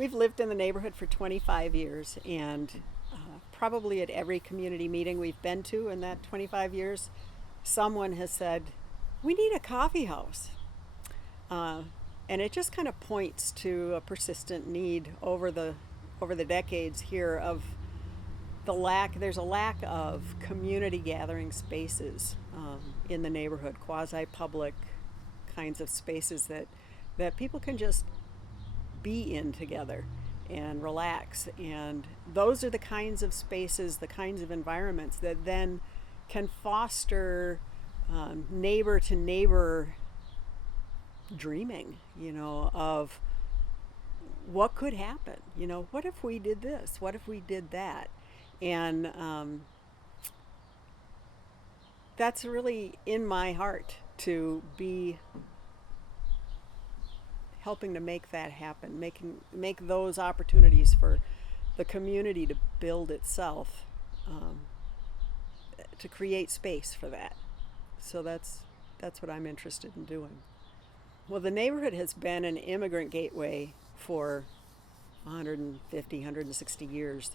We've lived in the neighborhood for 25 years, and probably at every community meeting we've been to in that 25 years, someone has said, we need a coffee house. And it just kind of points to a persistent need over the decades here of there's a lack of community gathering spaces in the neighborhood, quasi-public kinds of spaces that people can just be in together and relax. And those are the kinds of spaces, the kinds of environments that then can foster neighbor to neighbor dreaming, of what could happen. What if we did this? What if we did that? And that's really in my heart, to be helping to make that happen, make those opportunities for the community to build itself, to create space for that. So that's what I'm interested in doing. Well, the neighborhood has been an immigrant gateway for 150, 160 years.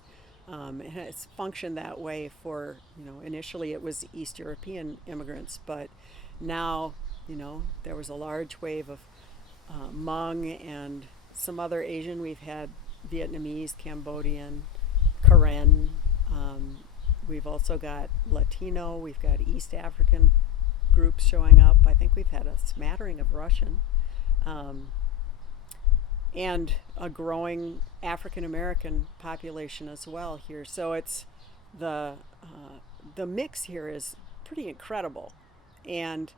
And it's functioned that way for, initially it was East European immigrants, but now, there was a large wave of Hmong and some other Asian. We've had Vietnamese, Cambodian, Karen. We've also got Latino. We've got East African groups showing up. I think we've had a smattering of Russian, and a growing African American population as well here. So it's the mix here is pretty incredible, and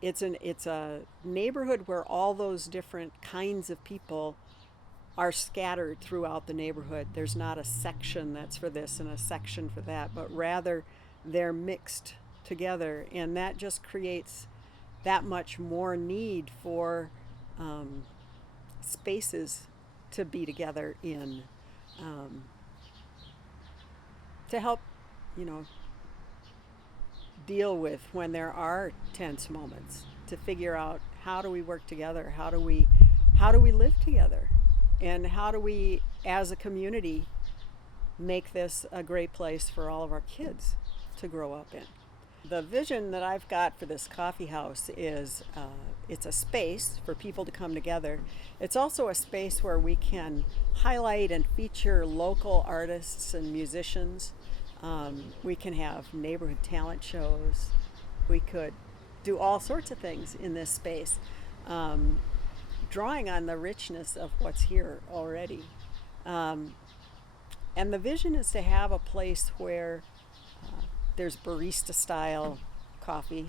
it's a neighborhood where all those different kinds of people are scattered throughout the neighborhood. There's not a section that's for this and a section for that, but rather they're mixed together, and that just creates that much more need for spaces to be together in, to help deal with when there are tense moments, to figure out how do we work together, how do we live together, and how do we as a community make this a great place for all of our kids to grow up in. The vision that I've got for this coffee house is it's a space for people to come together. It's also a space where we can highlight and feature local artists and musicians. We can have neighborhood talent shows. We could do all sorts of things in this space, drawing on the richness of what's here already. And the vision is to have a place where there's barista style coffee,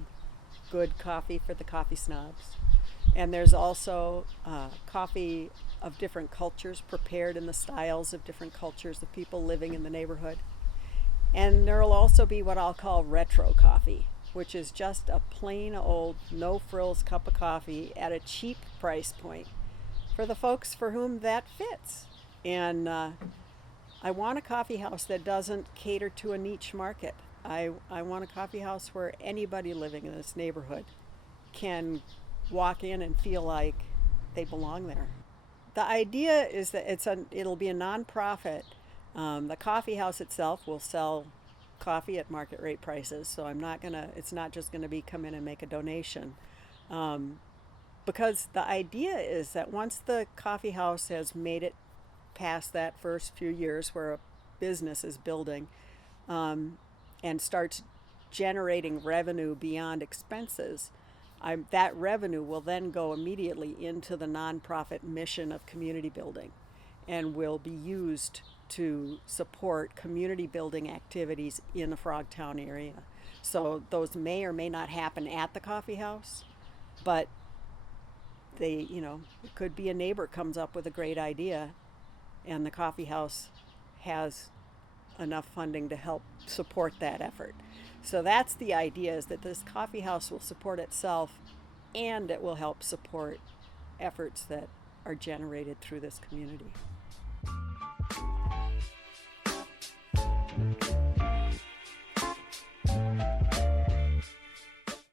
good coffee for the coffee snobs. And there's also coffee of different cultures, prepared in the styles of different cultures of people living in the neighborhood. And there'll also be what I'll call retro coffee, which is just a plain old, no frills cup of coffee at a cheap price point for the folks for whom that fits. And I want a coffee house that doesn't cater to a niche market. I want a coffee house where anybody living in this neighborhood can walk in and feel like they belong there. The idea is that it'll be a nonprofit. The coffee house itself will sell coffee at market rate prices, so it's not just gonna be come in and make a donation. Because the idea is that once the coffee house has made it past that first few years where a business is building, and starts generating revenue beyond expenses, that revenue will then go immediately into the nonprofit mission of community building and will be used to support community building activities in the Frogtown area. So those may or may not happen at the coffee house, but it could be a neighbor comes up with a great idea and the coffee house has enough funding to help support that effort. So that's the idea, is that this coffee house will support itself and it will help support efforts that are generated through this community.